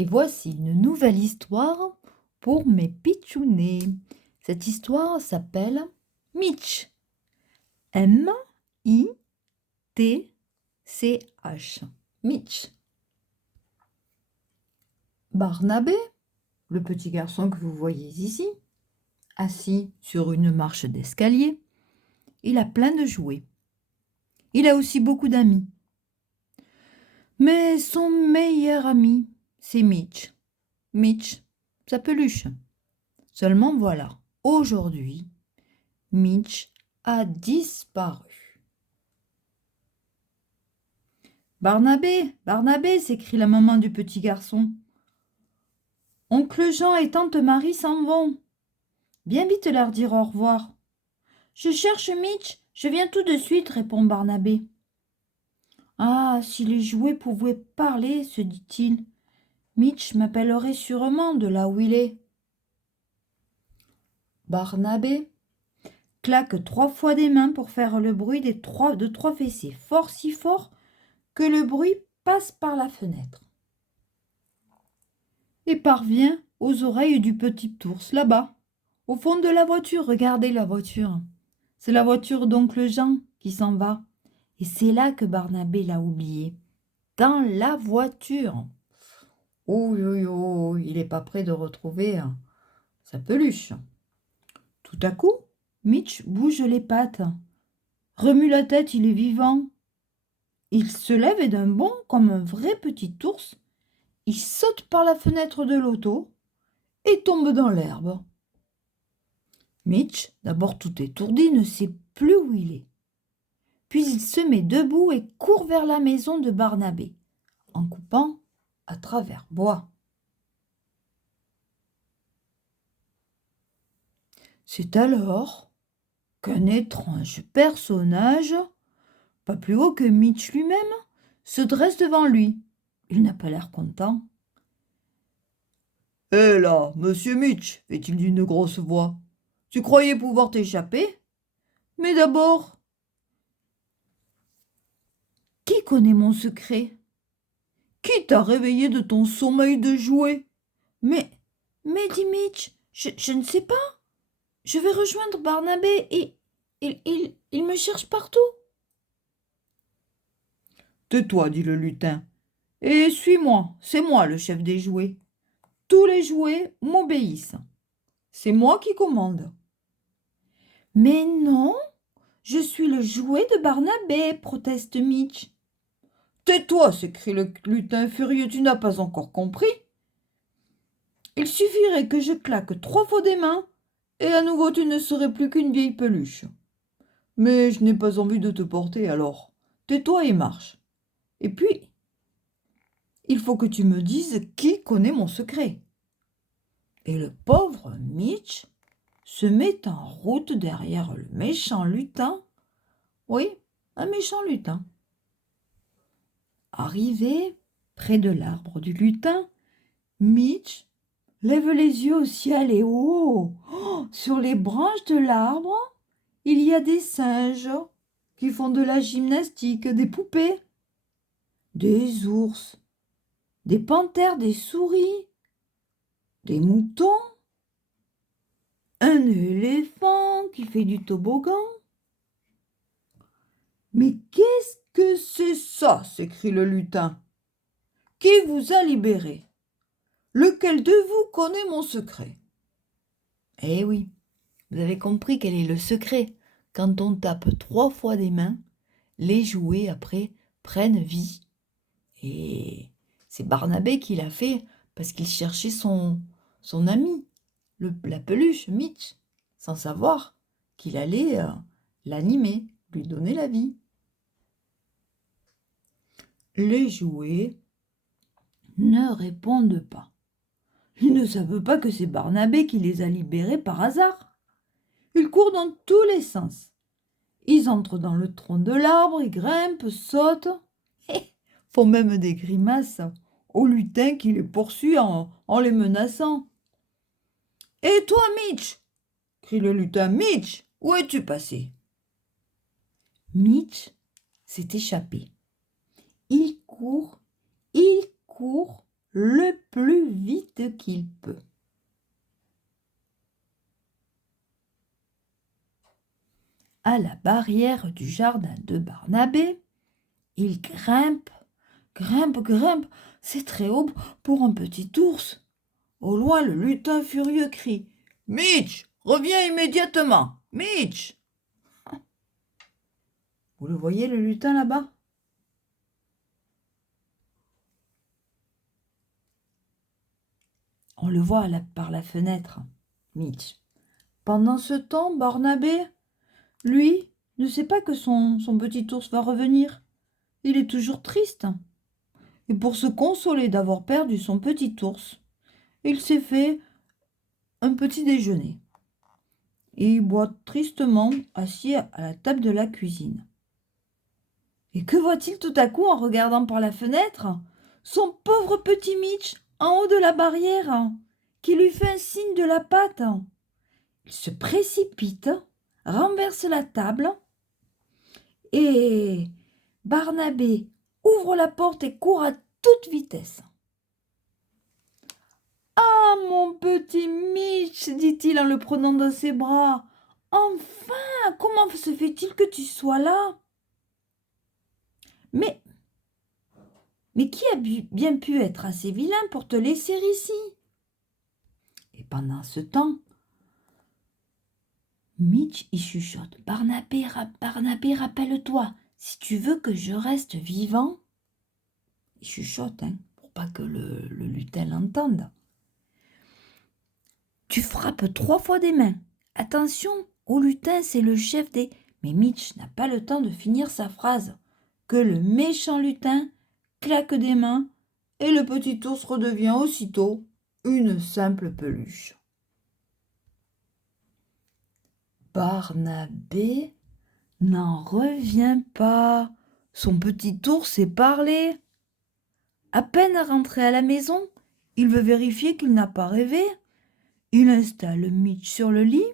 Et voici une nouvelle histoire pour mes pitchounets. Cette histoire s'appelle Mitch. M-I-T-C-H. Mitch. Barnabé, le petit garçon que vous voyez ici, assis sur une marche d'escalier, il a plein de jouets. Il a aussi beaucoup d'amis. Mais son meilleur ami, c'est Mitch. Mitch, sa peluche. Seulement voilà, aujourd'hui, Mitch a disparu. Barnabé, Barnabé, s'écrie la maman du petit garçon. Oncle Jean et tante Marie s'en vont. Bien vite leur dire au revoir. Je cherche Mitch, je viens tout de suite, répond Barnabé. Ah, si les jouets pouvaient parler, se dit-il, Mitch m'appellerait sûrement de là où il est. Barnabé claque 3 fois des mains pour faire le bruit de trois fessées, fort si fort que le bruit passe par la fenêtre et parvient aux oreilles du petit ours, là-bas, au fond de la voiture. Regardez la voiture. C'est la voiture d'oncle Jean qui s'en va. Et c'est là que Barnabé l'a oublié. Dans la voiture. Oh, oh, oh, il n'est pas prêt de retrouver sa peluche. Tout à coup, Mitch bouge les pattes, remue la tête, il est vivant. Il se lève et d'un bond, comme un vrai petit ours, il saute par la fenêtre de l'auto et tombe dans l'herbe. Mitch, d'abord tout étourdi, ne sait plus où il est. Puis il se met debout et court vers la maison de Barnabé, en coupant à travers bois. C'est alors qu'un étrange personnage, pas plus haut que Mitch lui-même, se dresse devant lui. Il n'a pas l'air content. « Hé là, monsieur Mitch, fait-il d'une grosse voix, tu croyais pouvoir t'échapper? Mais d'abord, qui connaît mon secret? Qui t'a réveillé de ton sommeil de jouet? Mais, dit Mitch, je ne sais pas. Je vais rejoindre Barnabé et il me cherche partout. Tais-toi, dit le lutin, et suis-moi, c'est moi le chef des jouets. Tous les jouets m'obéissent. C'est moi qui commande. Mais non, je suis le jouet de Barnabé, proteste Mitch. Tais-toi, s'écrie le lutin furieux, tu n'as pas encore compris. Il suffirait que je claque 3 fois des mains, et à nouveau tu ne serais plus qu'une vieille peluche. Mais je n'ai pas envie de te porter alors. Tais-toi et marche. Et puis, il faut que tu me dises qui connaît mon secret. Et le pauvre Mitch se met en route derrière le méchant lutin. Oui, un méchant lutin. Arrivé près de l'arbre du lutin, Mitch lève les yeux au ciel et oh, sur les branches de l'arbre, il y a des singes qui font de la gymnastique, des poupées, des ours, des panthères, des souris, des moutons, un éléphant qui fait du toboggan. Mais qu'est-ce que c'est ça? S'écrie le lutin. Qui vous a libéré? Lequel de vous connaît mon secret? Eh oui, vous avez compris quel est le secret. Quand on tape 3 fois des mains, les jouets après prennent vie. Et c'est Barnabé qui l'a fait parce qu'il cherchait son ami, la peluche, Mitch, sans savoir qu'il allait l'animer, lui donner la vie. Les jouets ne répondent pas. Ils ne savent pas que c'est Barnabé qui les a libérés par hasard. Ils courent dans tous les sens. Ils entrent dans le tronc de l'arbre, ils grimpent, sautent, et font même des grimaces au lutin qui les poursuit en les menaçant. « Et toi, Mitch !» crie le lutin. « Mitch, où es-tu passé ?» Mitch s'est échappé. Il court, le plus vite qu'il peut. À la barrière du jardin de Barnabé, il grimpe, grimpe, c'est très haut pour un petit ours. Au loin, le lutin furieux crie « Mitch, reviens immédiatement, Mitch !» Vous le voyez, le lutin, là-bas? On le voit par la fenêtre, Mitch. Pendant ce temps, Barnabé, lui, ne sait pas que son petit ours va revenir. Il est toujours triste. Et pour se consoler d'avoir perdu son petit ours, il s'est fait un petit déjeuner. Et il boit tristement assis à la table de la cuisine. Et que voit-il tout à coup en regardant par la fenêtre? Son pauvre petit Mitch en haut de la barrière, qui lui fait un signe de la patte. Il se précipite, renverse la table, et Barnabé ouvre la porte et court à toute vitesse. « Ah, mon petit Mitch, dit-il en le prenant dans ses bras. Enfin, comment se fait-il que tu sois là? Mais qui a bien pu être assez vilain pour te laisser ici? » Et pendant ce temps, Mitch y chuchote. « Barnabé, rappelle-toi, si tu veux que je reste vivant, » il chuchote, pour pas que le lutin l'entende. « Tu frappes 3 fois des mains. Attention, au lutin, c'est le chef des... » Mais Mitch n'a pas le temps de finir sa phrase, que le méchant lutin claque des mains et le petit ours redevient aussitôt une simple peluche. Barnabé n'en revient pas. Son petit ours sait parler. À peine rentré à la maison, il veut vérifier qu'il n'a pas rêvé. Il installe Mitch sur le lit,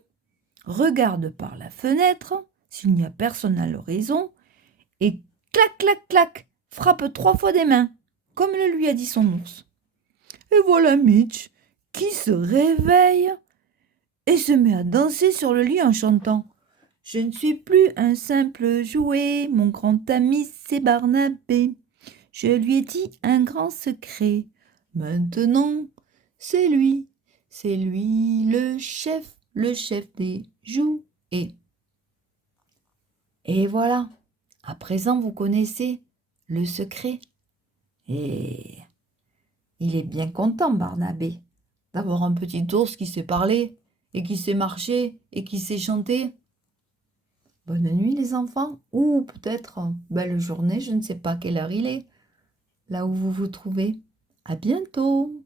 regarde par la fenêtre s'il n'y a personne à l'horizon et clac, clac, clac, frappe 3 fois des mains, comme le lui a dit son ours. Et voilà Mitch qui se réveille et se met à danser sur le lit en chantant « Je ne suis plus un simple jouet, mon grand ami c'est Barnabé. Je lui ai dit un grand secret. Maintenant, c'est lui le chef des jouets. » Et voilà, à présent vous connaissez le secret. Et il est bien content, Barnabé, d'avoir un petit ours qui sait parler et qui sait marcher et qui sait chanter. Bonne nuit les enfants, ou peut-être belle journée, je ne sais pas quelle heure il est, là où vous vous trouvez. À bientôt.